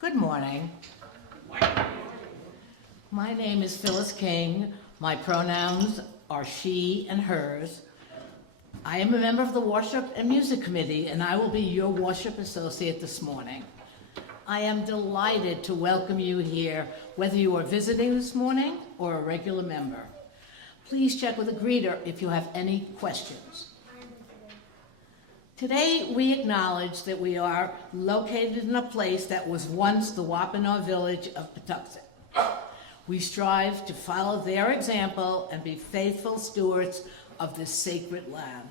Good morning. My name is Phyllis King. My pronouns are she and hers. I am a member of the Worship and Music Committee, and I will be your worship associate this morning. I am delighted to welcome you here, whether you are visiting this morning or a regular member. Please check with a greeter if you have any questions. Today, we acknowledge that we are located in a place that was once the Wampanoag village of Patuxent. We strive to follow their example and be faithful stewards of this sacred land.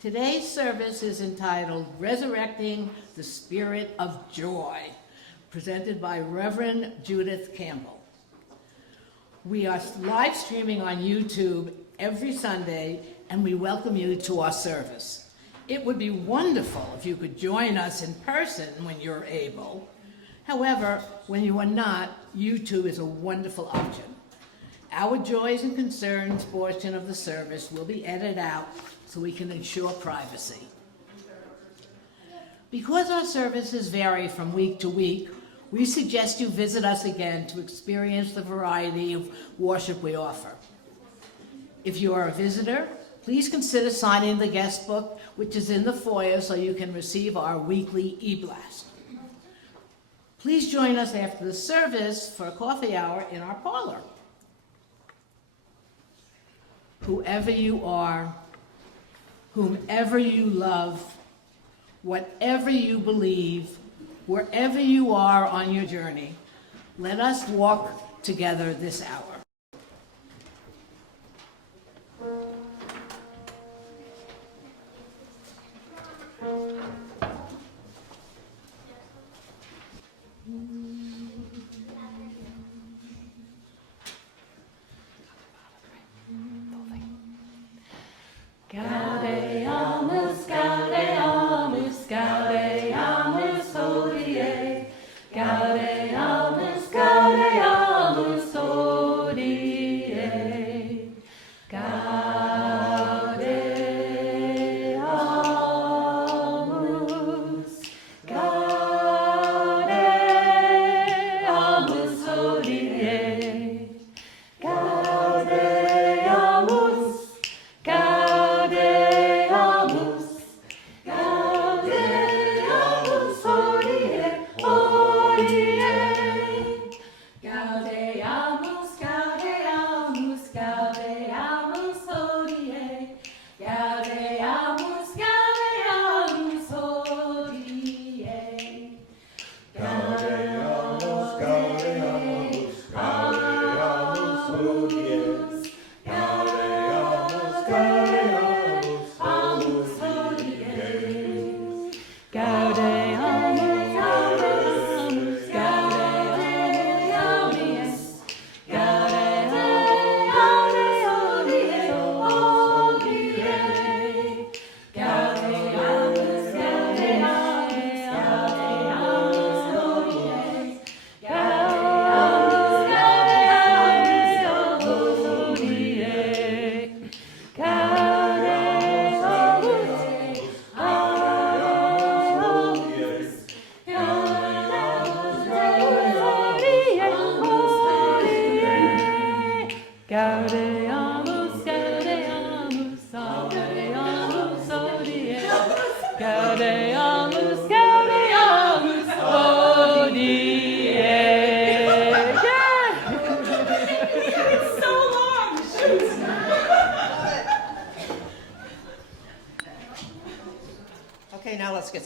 Today's service is entitled Resurrecting the Spirit of Joy, presented by Reverend Judith Campbell. We are live streaming on YouTube every Sunday, and we welcome you to our service. It would be wonderful if you could join us in person when you're able. However, when you are not, YouTube is a wonderful option. Our joys and concerns portion of the service will be edited out so we can ensure privacy. Because our services vary from week to week, we suggest you visit us again to experience the variety of worship we offer. If you are a visitor, please consider signing the guest book, which is in the foyer, so you can receive our weekly e-blast. Please join us after the service for a coffee hour in our parlor. Whoever you are, whomever you love, whatever you believe, wherever you are on your journey, let us walk together this hour. Gaudeamus, Gaudeamus, Gaudeamus, Hodie. Gaudeamus, Gaudeamus, Hodie.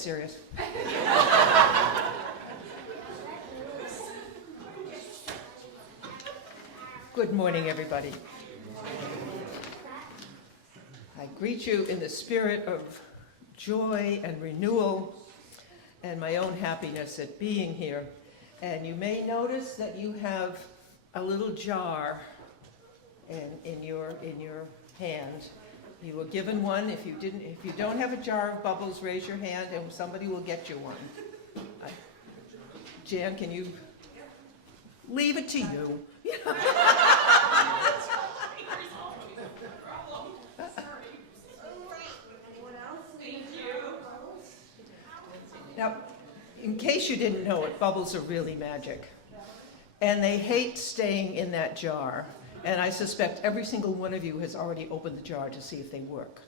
serious. Good morning, everybody. I greet you in the spirit of joy and renewal and my own happiness at being here. And you may notice that you have a little jar in your hand. You were given one. If you don't have a jar of bubbles, raise your hand and somebody will get you one. Jan, can you leave it to you? Now, in case you didn't know it, bubbles are really magic. And they hate staying in that jar. And I suspect every single one of you has already opened the jar to see if they work.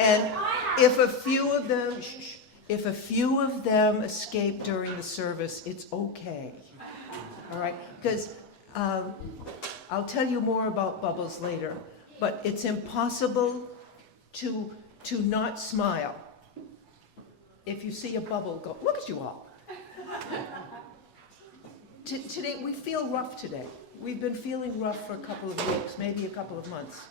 And if a few of them escape during the service, it's okay. All right? Because I'll tell you more about bubbles later, but it's impossible to not smile. If you see a bubble, go, look at you all. Today, we feel rough today. We've been feeling rough for a couple of weeks, maybe a couple of months.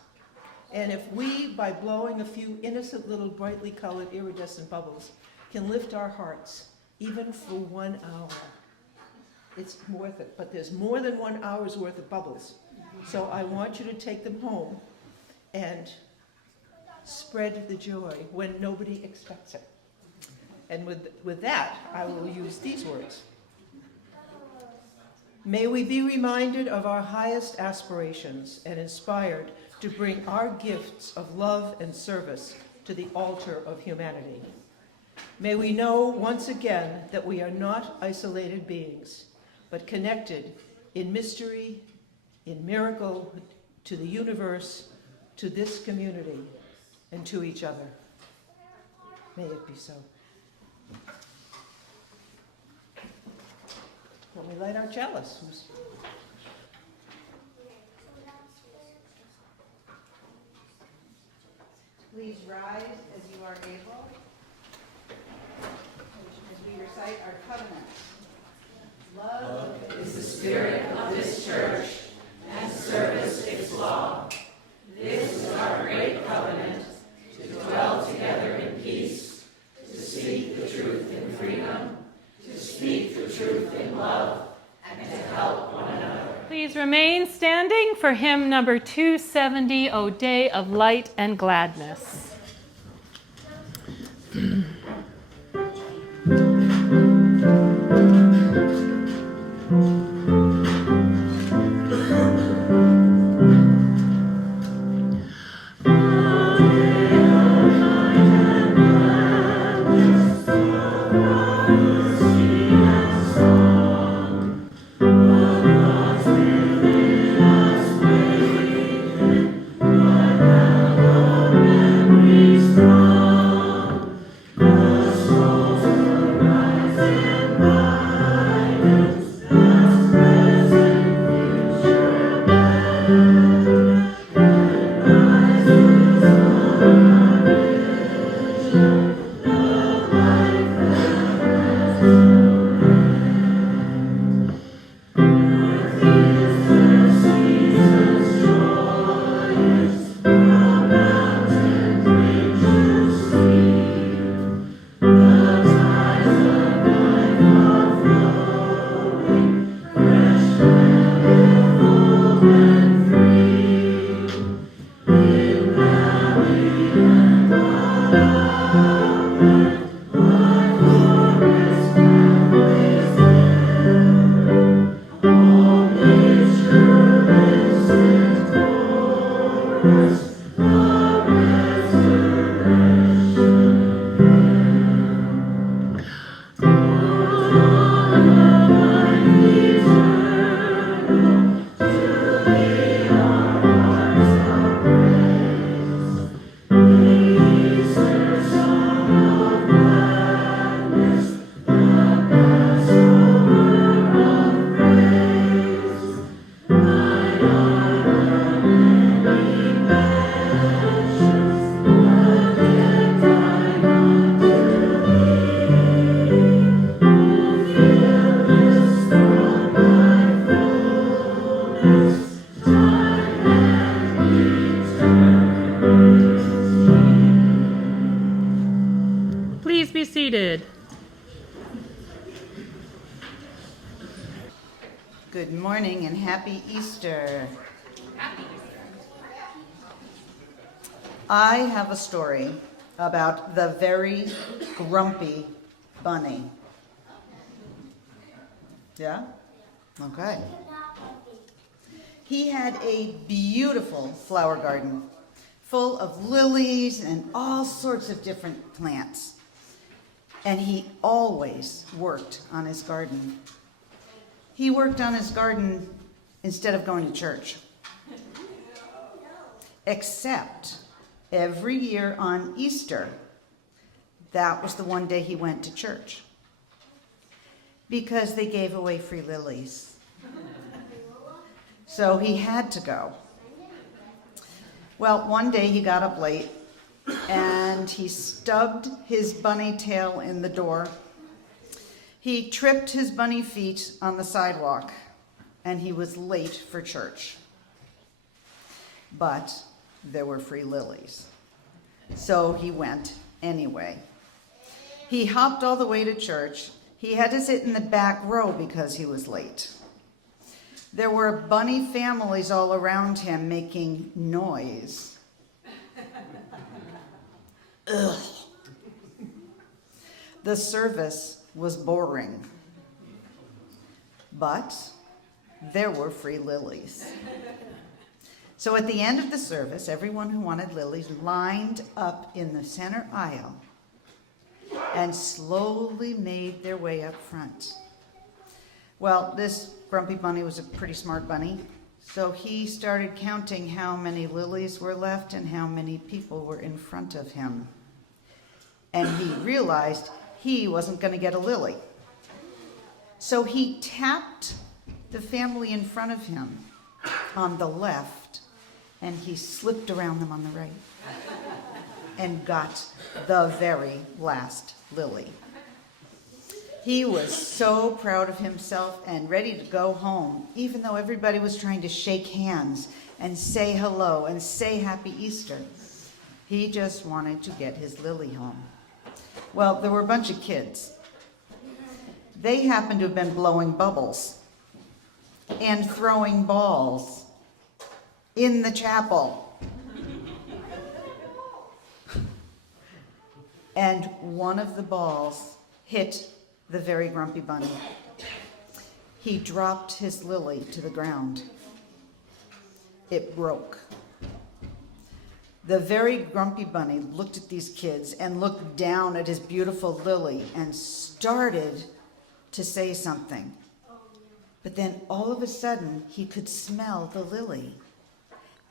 And if we, by blowing a few innocent little brightly colored iridescent bubbles, can lift our hearts, even for 1 hour, it's worth it. But there's more than 1 hour's worth of bubbles. So I want you to take them home and spread the joy when nobody expects it. And with that, I will use these words. May we be reminded of our highest aspirations and inspired to bring our gifts of love and service to the altar of humanity. May we know once again that we are not isolated beings, but connected in mystery, in miracle, to the universe, to this community, and to each other. May it be so. Let me light our chalice. Please rise as you are able as we recite our covenants. Love is the spirit of this church, and service its law. This is our great covenant, to dwell together in peace, to seek the truth in freedom, to speak the truth in love, and to help one another. Please remain standing for hymn number 270, O Day of Light and Gladness. Good morning and happy Easter. I have a story about the very grumpy bunny. Yeah? Okay. He had a beautiful flower garden full of lilies and all sorts of different plants. And he always worked on his garden. He worked on his garden instead of going to church. Except every year on Easter, that was the one day he went to church. Because they gave away free lilies. So he had to go. Well, one day he got up late and he stubbed his bunny tail in the door. He tripped his bunny feet on the sidewalk and he was late for church. But there were free lilies. So he went anyway. He hopped all the way to church. He had to sit in the back row because he was late. There were bunny families all around him making noise. Ugh. The service was boring, but there were free lilies. So at the end of the service, everyone who wanted lilies lined up in the center aisle and slowly made their way up front. Well, this grumpy bunny was a pretty smart bunny, so he started counting how many lilies were left and how many people were in front of him. And he realized he wasn't going to get a lily. So he tapped the family in front of him on the left, and he slipped around them on the right and got the very last lily. He was so proud of himself and ready to go home, even though everybody was trying to shake hands and say hello and say Happy Easter. He just wanted to get his lily home. Well, there were a bunch of kids. They happened to have been blowing bubbles and throwing balls in the chapel. And one of the balls hit the very grumpy bunny. He dropped his lily to the ground. It broke. The very grumpy bunny looked at these kids and looked down at his beautiful lily and started to say something. But then all of a sudden, he could smell the lily.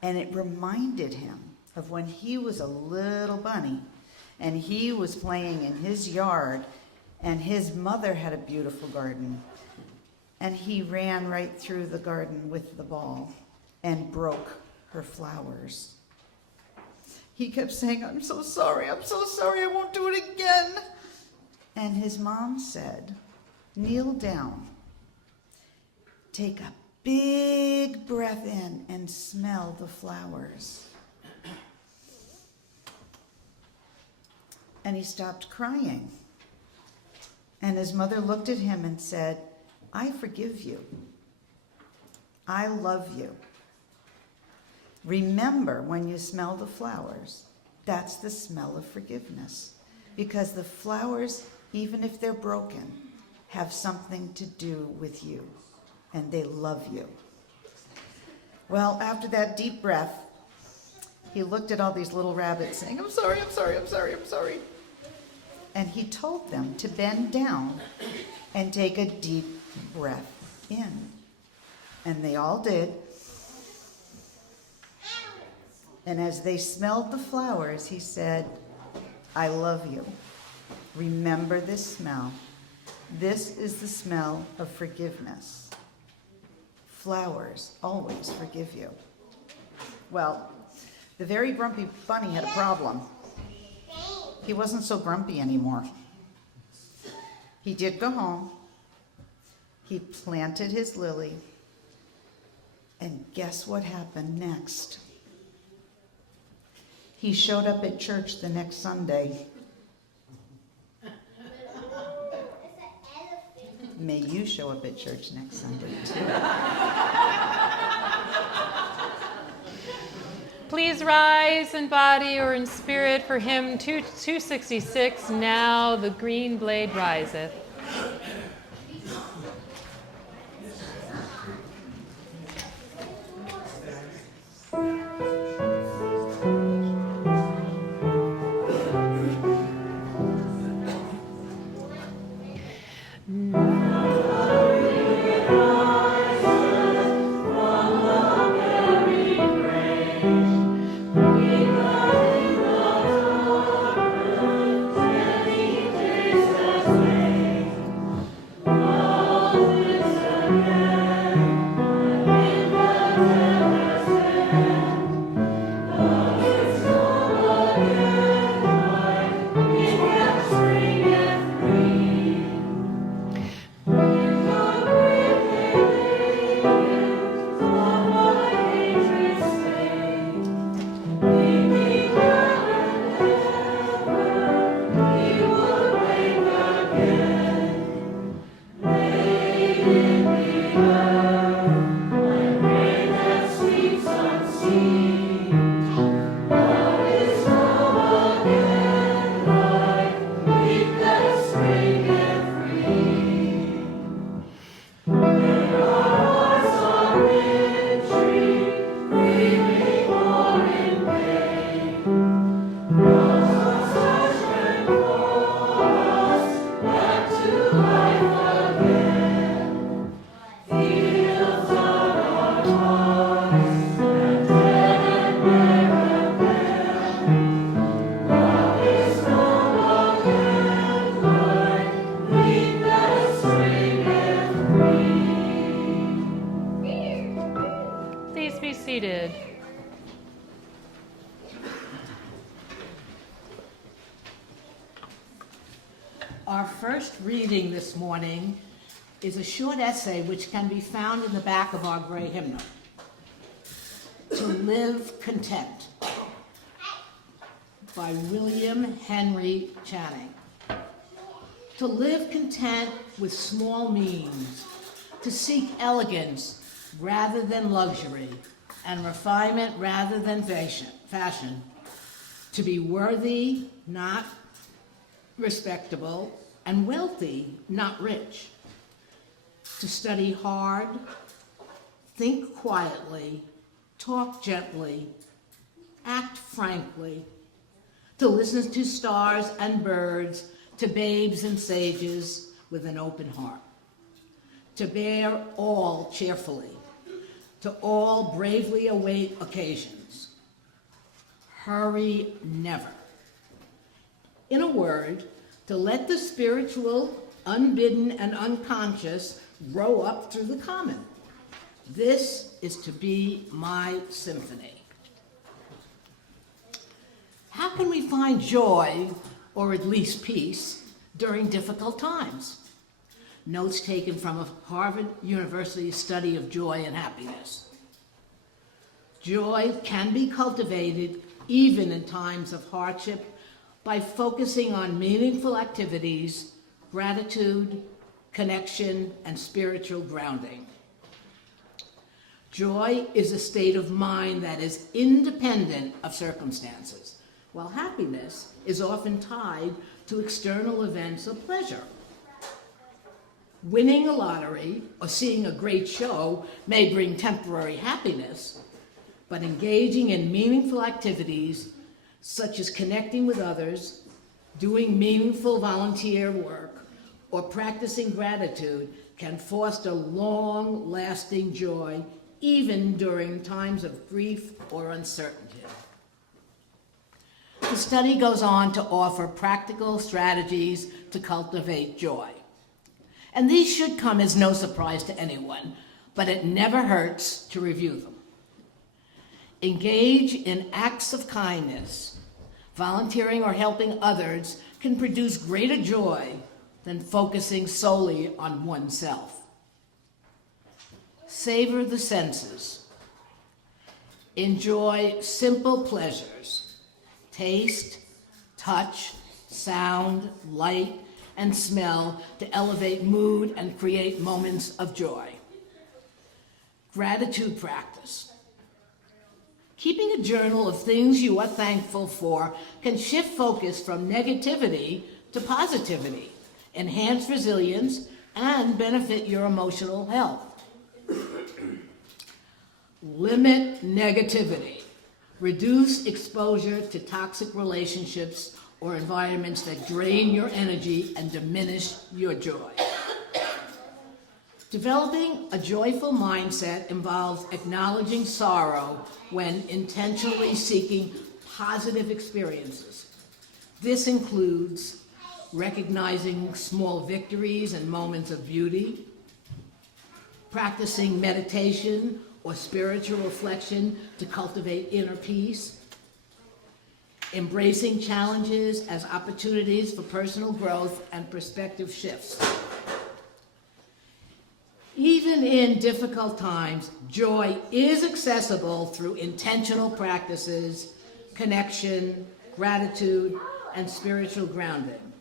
And it reminded him of when he was a little bunny and he was playing in his yard and his mother had a beautiful garden. And he ran right through the garden with the ball and broke her flowers. He kept saying, I'm so sorry, I won't do it again. And his mom said, kneel down, take a big breath in and smell the flowers. And he stopped crying. And his mother looked at him and said, I forgive you. I love you. Remember, when you smell the flowers, that's the smell of forgiveness. Because the flowers, even if they're broken, have something to do with you. And they love you. Well, after that deep breath, he looked at all these little rabbits saying, I'm sorry. And he told them to bend down and take a deep breath in. And they all did. And as they smelled the flowers, he said, I love you. Remember this smell. This is the smell of forgiveness. Flowers always forgive you. Well, the very grumpy bunny had a problem. He wasn't so grumpy anymore. He did go home. He planted his lily. And guess what happened next? He showed up at church the next Sunday. May you show up at church next Sunday, too. Please rise in body or in spirit for hymn 266, Now the Green Blade Riseth. Please be seated. Our first reading this morning is a short essay which can be found in the back of our gray hymnal. To Live Content by William Henry Channing. To live content with small means, to seek elegance rather than luxury, and refinement rather than fashion, to be worthy, not respectable, and wealthy, not rich, to study hard, think quietly, talk gently, act frankly, to listen to stars and birds, to babes and sages with an open heart, to bear all cheerfully, to all bravely await occasions. Hurry never. In a word, to let the spiritual, unbidden, and unconscious grow up through the common. This is to be my symphony. How can we find joy, or at least peace, during difficult times? Notes taken from a Harvard University study of joy and happiness. Joy can be cultivated even in times of hardship by focusing on meaningful activities, gratitude, connection, and spiritual grounding. Joy is a state of mind that is independent of circumstances, while happiness is often tied to external events of pleasure. Winning a lottery or seeing a great show may bring temporary happiness, but engaging in meaningful activities such as connecting with others, doing meaningful volunteer work, or practicing gratitude can foster long-lasting joy even during times of grief or uncertainty. The study goes on to offer practical strategies to cultivate joy. And these should come as no surprise to anyone, but it never hurts to review them. Engage in acts of kindness. Volunteering or helping others can produce greater joy than focusing solely on oneself. Savor the senses. Enjoy simple pleasures. Taste, touch, sound, light, and smell to elevate mood and create moments of joy. Gratitude practice. Keeping a journal of things you are thankful for can shift focus from negativity to positivity, enhance resilience, and benefit your emotional health. Limit negativity. Reduce exposure to toxic relationships or environments that drain your energy and diminish your joy. Developing a joyful mindset involves acknowledging sorrow when intentionally seeking positive experiences. This includes recognizing small victories and moments of beauty, practicing meditation or spiritual reflection to cultivate inner peace, embracing challenges as opportunities for personal growth and perspective shifts. Even in difficult times, joy is accessible through intentional practices, connection, gratitude, and spiritual grounding.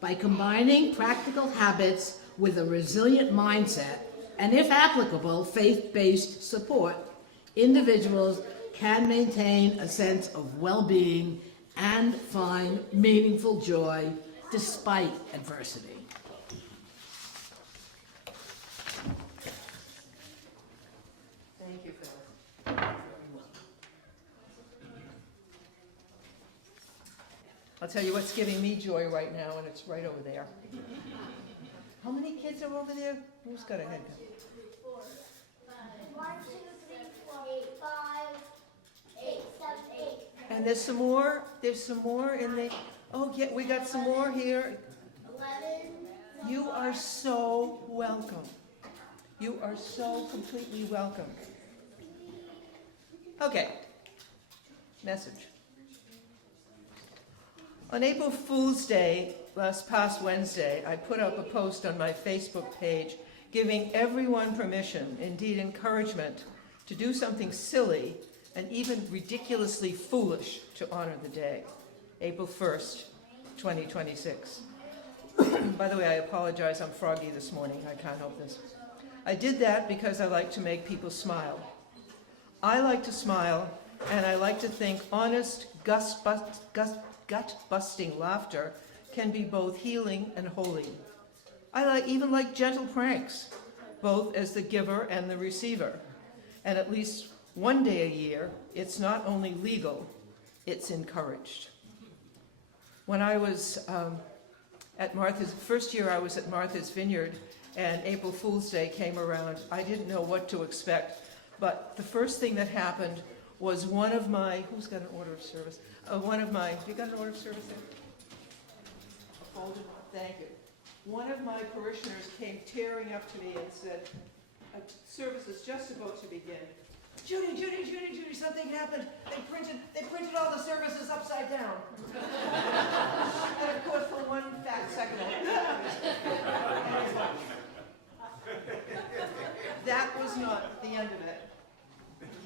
By combining practical habits with a resilient mindset, and if applicable, faith-based support, individuals can maintain a sense of well-being and find meaningful joy despite adversity. Thank you, Phyllis. I'll tell you what's giving me joy right now, and it's right over there. How many kids are over there? Who's got a head count? 1, 2, 3, 4, 5, 8, 7, 8. And there's some more. There's some more in the. Oh, yeah, we got some more here. 11. You are so welcome. You are so completely welcome. Okay. Message. On April Fool's Day, past Wednesday, I put up a post on my Facebook page giving everyone permission, indeed encouragement, to do something silly and even ridiculously foolish to honor the day, April 1st, 2026. By the way, I apologize, I'm froggy this morning, I can't help this. I did that because I like to make people smile. I like to smile, and I like to think honest, gut-busting laughter can be both healing and holy. I even like gentle pranks, both as the giver and the receiver. And at least one day a year, it's not only legal, it's encouraged. When I was at Martha's, first year I was at Martha's Vineyard, and April Fool's Day came around, I didn't know what to expect, but the first thing that happened was one of my, who's got an order of service? You got an order of service there? A folded one, thank you. One of my parishioners came tearing up to me and said, service is just about to begin. Judy, something happened. They printed all the services upside down. And of course, for one fat second. That was not the end of it.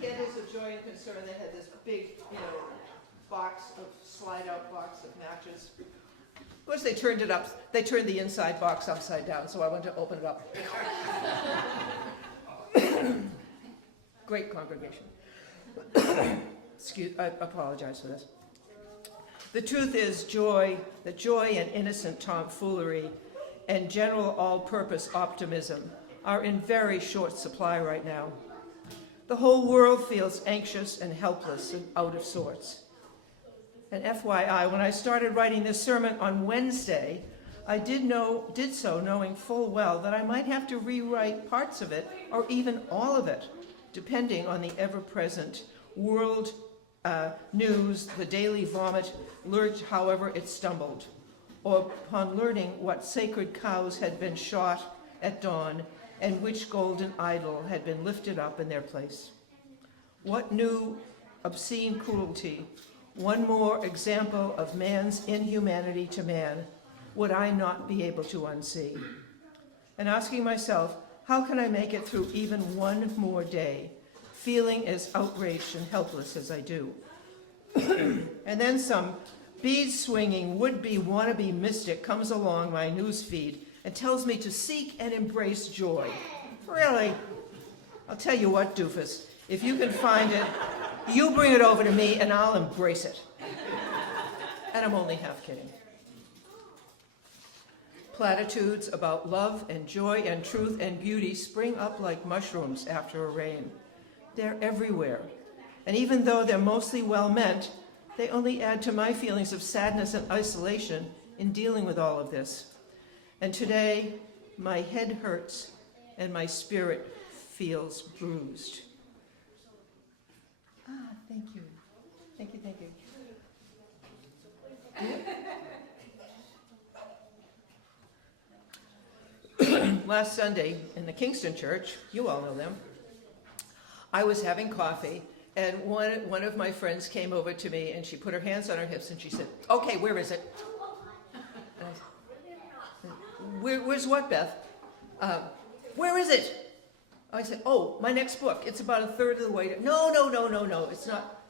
Candles of Joy and Concern, they had this big, slide-out box of matches. Of course, they turned it up. They turned the inside box upside down, so I went to open it up. Great congregation. I apologize for this. The truth is, joy and innocent tomfoolery and general all-purpose optimism are in very short supply right now. The whole world feels anxious and helpless and out of sorts. And FYI, when I started writing this sermon on Wednesday, I did so knowing full well that I might have to rewrite parts of it or even all of it, depending on the ever-present world news, the daily vomit, lurch however it stumbled, or upon learning what sacred cows had been shot at dawn and which golden idol had been lifted up in their place. What new obscene cruelty, one more example of man's inhumanity to man, would I not be able to unsee? And asking myself, how can I make it through even one more day, feeling as outraged and helpless as I do? And then some bead-swinging, would-be, wannabe mystic comes along my news feed and tells me to seek and embrace joy. Really? I'll tell you what, doofus, if you can find it, you bring it over to me and I'll embrace it. And I'm only half kidding. Platitudes about love and joy and truth and beauty spring up like mushrooms after a rain. They're everywhere. And even though they're mostly well-meant, they only add to my feelings of sadness and isolation in dealing with all of this. And today, my head hurts and my spirit feels bruised. Thank you. Thank you, thank you. Last Sunday in the Kingston Church, you all know them, I was having coffee, and one of my friends came over to me, and she put her hands on her hips, and she said, "Okay, where is it?" And I said, Where's what, Beth? Where is it? I said, "Oh, my next book. It's about a third of the way to..." No, it's not.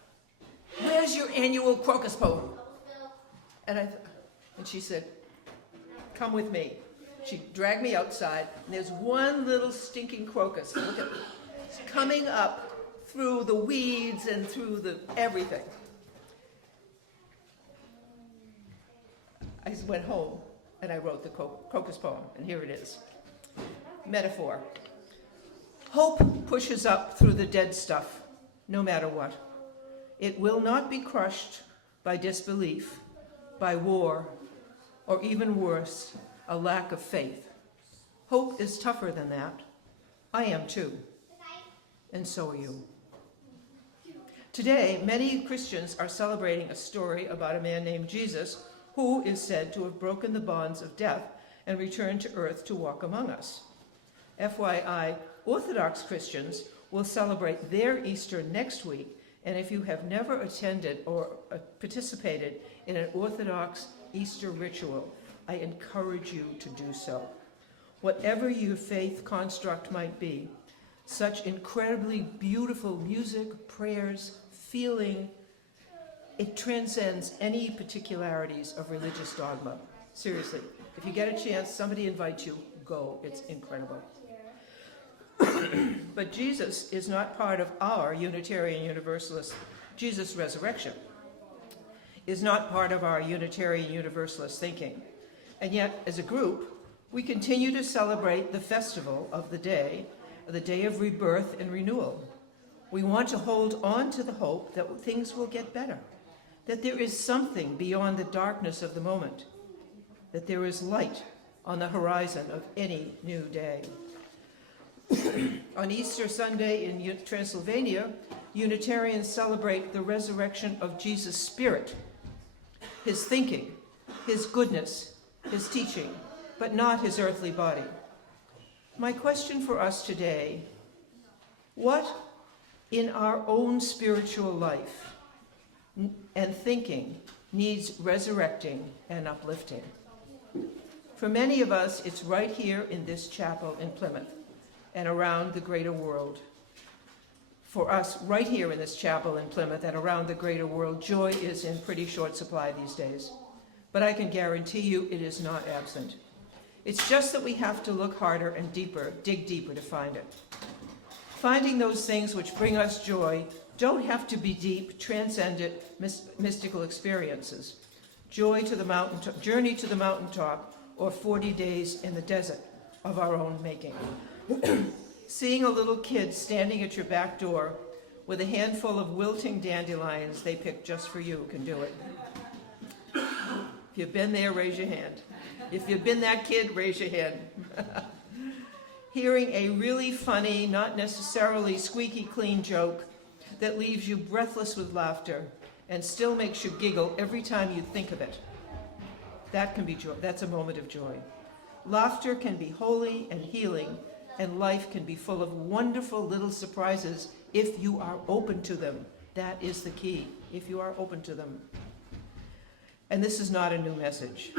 "Where's your annual crocus poem?" And she said, "Come with me." She dragged me outside, and there's one little stinking crocus. Look at it. It's coming up through the weeds and through the everything. I went home, and I wrote the crocus poem, and here it is. Metaphor. Hope pushes up through the dead stuff, no matter what. It will not be crushed by disbelief, by war, or even worse, a lack of faith. Hope is tougher than that. I am too. And so are you. Today, many Christians are celebrating a story about a man named Jesus who is said to have broken the bonds of death and returned to earth to walk among us. FYI, Orthodox Christians will celebrate their Easter next week, and if you have never attended or participated in an Orthodox Easter ritual, I encourage you to do so. Whatever your faith construct might be, such incredibly beautiful music, prayers, feeling, it transcends any particularities of religious dogma. Seriously, if you get a chance, somebody invites you, go. It's incredible. But Jesus is not part of our Unitarian Universalist, Jesus' resurrection is not part of our Unitarian Universalist thinking. And yet, as a group, we continue to celebrate the festival of the day of rebirth and renewal. We want to hold on to the hope that things will get better, that there is something beyond the darkness of the moment, that there is light on the horizon of any new day. On Easter Sunday in Transylvania, Unitarians celebrate the resurrection of Jesus' spirit, his thinking, his goodness, his teaching, but not his earthly body. My question for us today, what in our own spiritual life and thinking needs resurrecting and uplifting? For many of us, it's right here in this chapel in Plymouth and around the greater world. For us, right here in this chapel in Plymouth and around the greater world, joy is in pretty short supply these days. But I can guarantee you it is not absent. It's just that we have to look harder and deeper, dig deeper to find it. Finding those things which bring us joy don't have to be deep, transcendent, mystical experiences. Journey to the mountaintop, or 40 days in the desert of our own making. Seeing a little kid standing at your back door with a handful of wilting dandelions they picked just for you can do it. If you've been there, raise your hand. If you've been that kid, raise your hand. Hearing a really funny, not necessarily squeaky clean joke that leaves you breathless with laughter and still makes you giggle every time you think of it. That can be joy. That's a moment of joy. Laughter can be holy and healing, and life can be full of wonderful little surprises if you are open to them. That is the key, if you are open to them. And this is not a new message.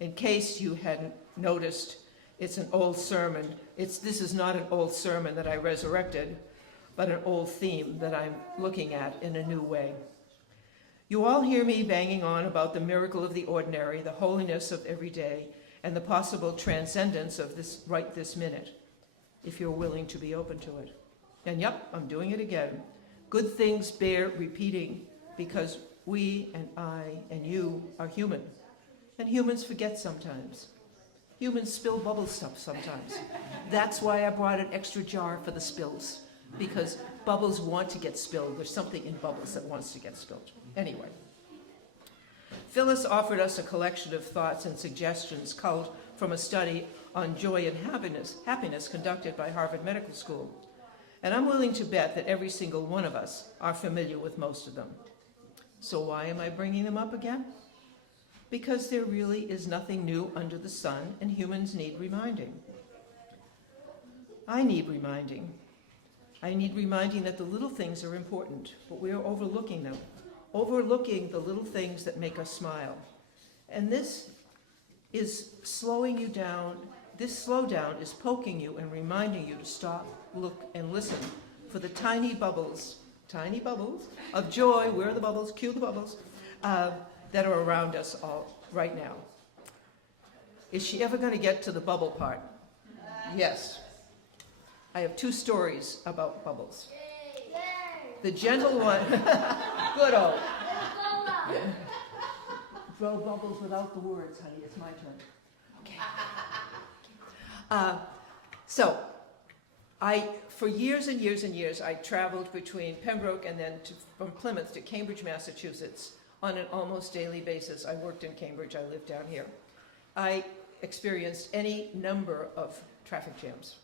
In case you hadn't noticed, it's an old sermon. This is not an old sermon that I resurrected, but an old theme that I'm looking at in a new way. You all hear me banging on about the miracle of the ordinary, the holiness of every day, and the possible transcendence of this right this minute, if you're willing to be open to it. And yep, I'm doing it again. Good things bear repeating because we and I and you are human. And humans forget sometimes. Humans spill bubble stuff sometimes. That's why I brought an extra jar for the spills, because bubbles want to get spilled. There's something in bubbles that wants to get spilled. Anyway, Phyllis offered us a collection of thoughts and suggestions culled from a study on joy and happiness conducted by Harvard Medical School. And I'm willing to bet that every single one of us are familiar with most of them. So why am I bringing them up again? Because there really is nothing new under the sun, and humans need reminding. I need reminding. I need reminding that the little things are important, but we are overlooking them, overlooking the little things that make us smile. And this is slowing you down. This slowdown is poking you and reminding you to stop, look, and listen for the tiny bubbles of joy. Where are the bubbles? Cue the bubbles. That are around us all right now. Is she ever going to get to the bubble part? Yes. I have 2 stories about bubbles. The gentle one, good old. Blow bubbles without the words, honey. It's my turn. Okay. For years and years and years, I traveled between Pembroke and then from Plymouth to Cambridge, Massachusetts, on an almost daily basis. I worked in Cambridge, I lived down here. I experienced any number of traffic jams.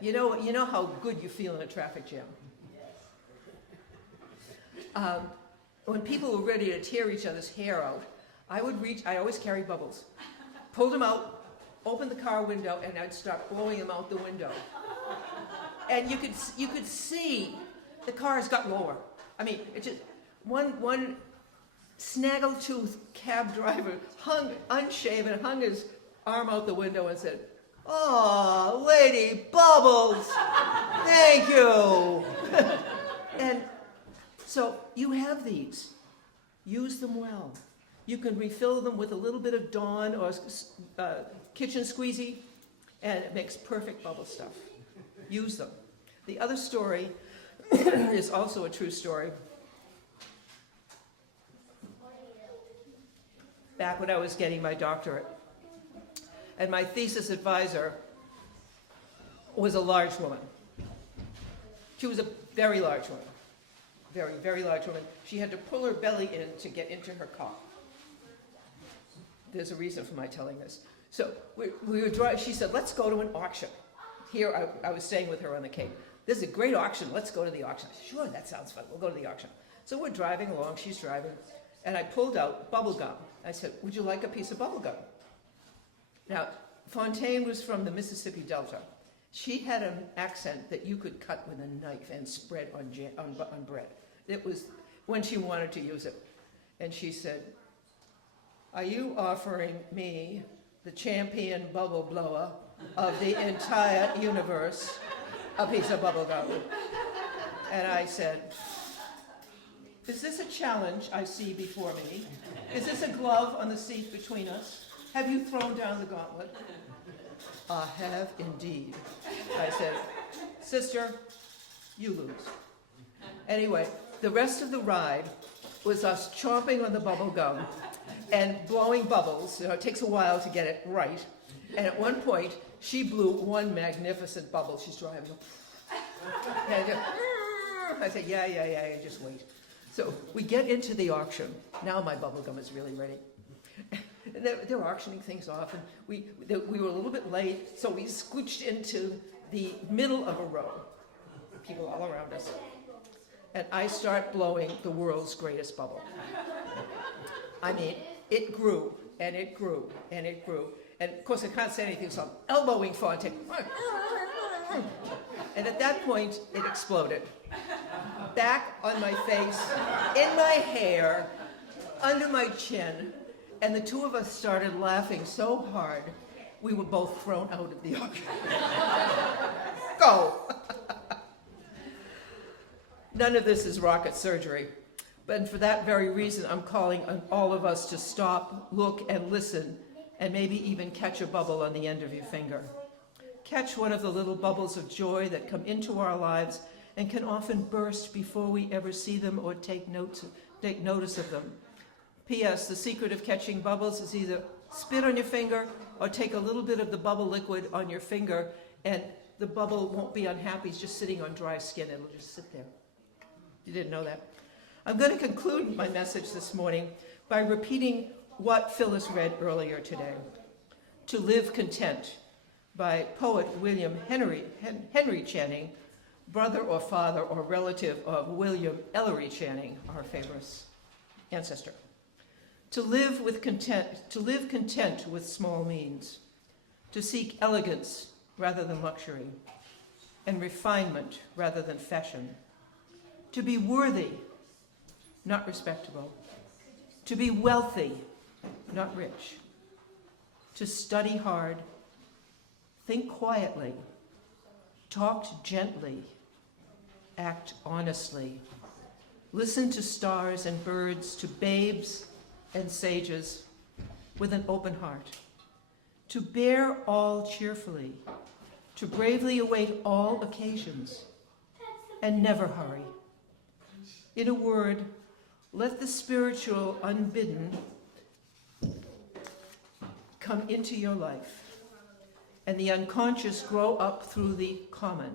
You know how good you feel in a traffic jam. When people were ready to tear each other's hair out, I always carried bubbles. Pulled them out, opened the car window, and I'd start blowing them out the window. And you could see the cars got lower. I mean, it just, one snaggletooth cab driver hung unshaven, hung his arm out the window and said, "Oh, Lady Bubbles, thank you." And so you have these. Use them well. You can refill them with a little bit of Dawn or kitchen squeezy, and it makes perfect bubble stuff. Use them. The other story is also a true story. Back when I was getting my doctorate, and my thesis advisor was a large woman. She was a very large woman. Very, very large woman. She had to pull her belly in to get into her car. There's a reason for my telling this. So we were driving. She said, "Let's go to an auction." Here, I was staying with her on the Cape. "There's a great auction. Let's go to the auction." I said, "Sure, that sounds fun. We'll go to the auction." So we're driving along. She's driving. And I pulled out bubble gum. I said, "Would you like a piece of bubble gum?" Now, Fontaine was from the Mississippi Delta. She had an accent that you could cut with a knife and spread on bread. It was when she wanted to use it. And she said, "Are you offering me, the champion bubble blower of the entire universe, a piece of bubble gum?" And I said, "Is this a challenge I see before me? Is this a glove on the seat between us? Have you thrown down the gauntlet?" "I have indeed." I said, "Sister, you lose." Anyway, the rest of the ride was us chomping on the bubble gum and blowing bubbles. It takes a while to get it right. And at one point, she blew one magnificent bubble. She's driving. I said, yeah, just wait. So we get into the auction. Now my bubble gum is really ready. And they're auctioning things off, and we were a little bit late, so we scooched into the middle of a row. People all around us. And I start blowing the world's greatest bubble. I mean, it grew, and it grew, and it grew. And of course, I can't say anything, so I'm elbowing Fontaine. And at that point, it exploded. Back on my face, in my hair, under my chin, and the two of us started laughing so hard, we were both thrown out of the auction. Go! None of this is rocket surgery. But for that very reason, I'm calling on all of us to stop, look, and listen, and maybe even catch a bubble on the end of your finger. Catch one of the little bubbles of joy that come into our lives and can often burst before we ever see them or take notice of them. P.S. The secret of catching bubbles is either spit on your finger or take a little bit of the bubble liquid on your finger, and the bubble won't be unhappy. It's just sitting on dry skin. It'll just sit there. You didn't know that. I'm going to conclude my message this morning by repeating what Phyllis read earlier today. To Live Content by poet William Henry Channing, brother or father or relative of William Ellery Channing, our famous ancestor. To live content with small means, to seek elegance rather than luxury, and refinement rather than fashion, to be worthy, not respectable, to be wealthy, not rich, to study hard, think quietly, talk gently, act honestly, listen to stars and birds, to babes and sages with an open heart, to bear all cheerfully, to bravely await all occasions, and never hurry. In a word, let the spiritual unbidden come into your life, and the unconscious grow up through the common.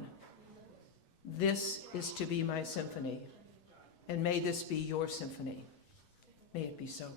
This is to be my symphony, and may this be your symphony. May it be so.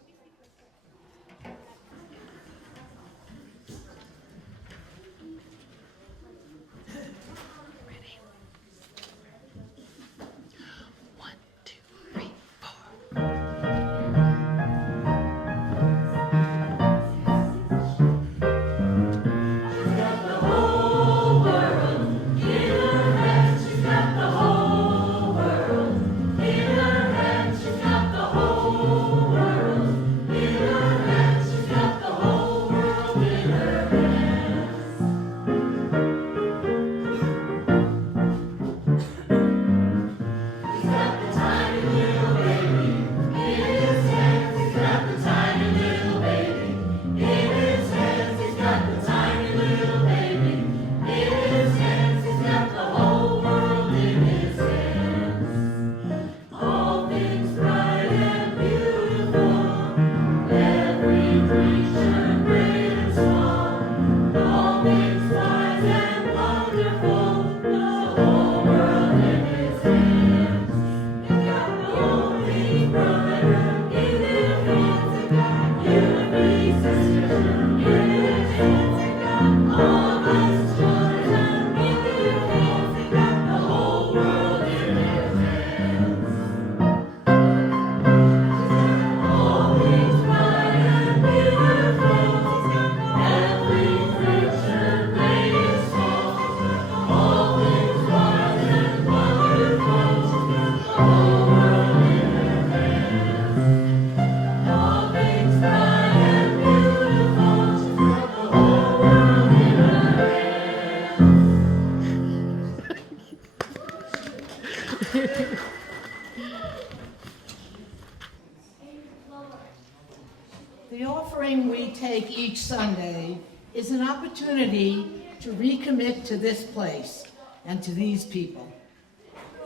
The offering we take each Sunday is an opportunity to recommit to this place and to these people.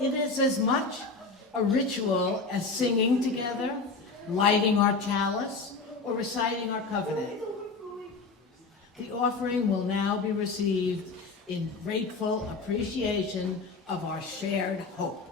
It is as much a ritual as singing together, lighting our chalice, or reciting our covenant. The offering will now be received in grateful appreciation of our shared hope.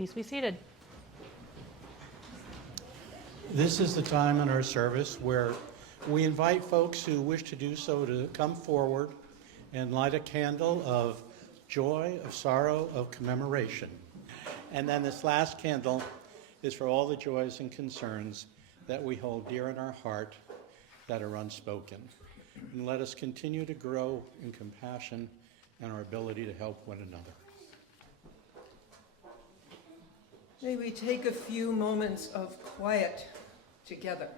Please be seated. This is the time in our service where we invite folks who wish to do so to come forward and light a candle of joy, of sorrow, of commemoration. And then this last candle is for all the joys and concerns that we hold dear in our heart that are unspoken. And let us continue to grow in compassion and our ability to help one another. May we take a few moments of quiet together.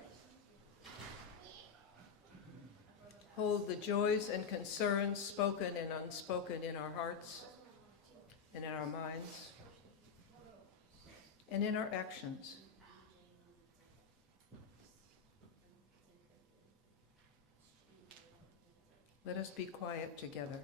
Hold the joys and concerns spoken and unspoken in our hearts and in our minds and in our actions. Let us be quiet together.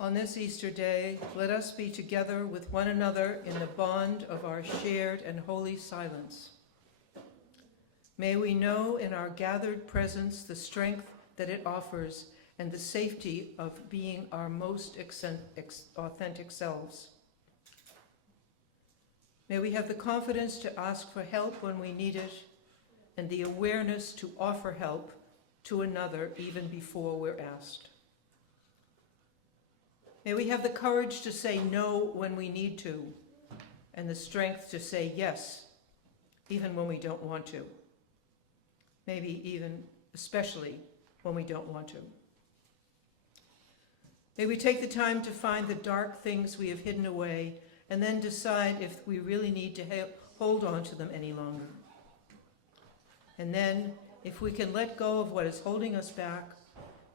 On this Easter day, let us be together with one another in the bond of our shared and holy silence. May we know in our gathered presence the strength that it offers and the safety of being our most authentic selves. May we have the confidence to ask for help when we need it and the awareness to offer help to another even before we're asked. May we have the courage to say no when we need to, and the strength to say yes, even when we don't want to. Maybe even, especially, when we don't want to. May we take the time to find the dark things we have hidden away, and then decide if we really need to hold on to them any longer. And then, if we can let go of what is holding us back,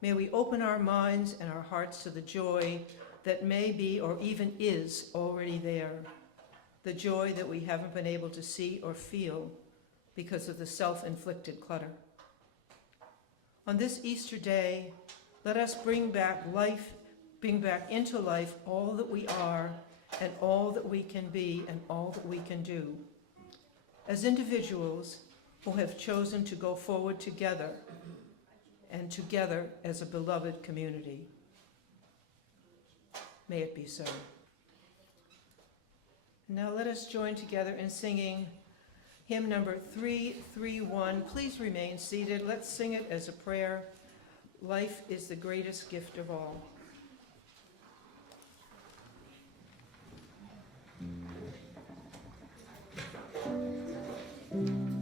may we open our minds and our hearts to the joy that may be or even is already there, the joy that we haven't been able to see or feel because of the self-inflicted clutter. On this Easter day, let us bring back into life all that we are and all that we can be and all that we can do. As individuals who have chosen to go forward together and together as a beloved community. May it be so. Now let us join together in singing hymn number 331. Please remain seated. Let's sing it as a prayer. Life is the greatest gift of all. Thank you.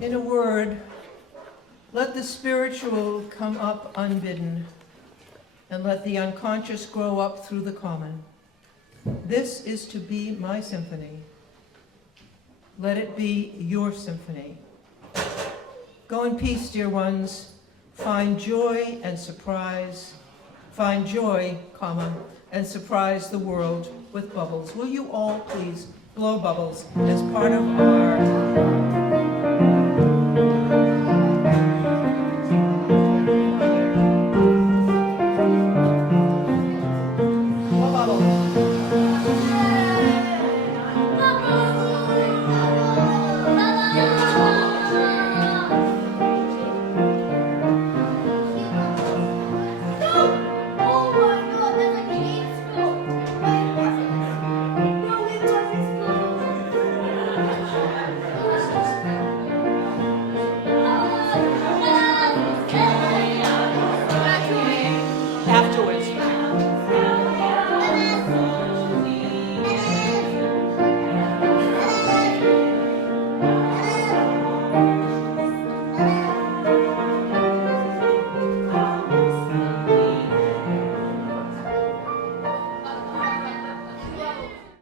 In a word, let the spiritual come up unbidden, and let the unconscious grow up through the common. This is to be my symphony. Let it be your symphony. Go in peace, dear ones. Find joy and surprise. Find joy, comma, and surprise the world with bubbles. Will you all please blow bubbles as part of our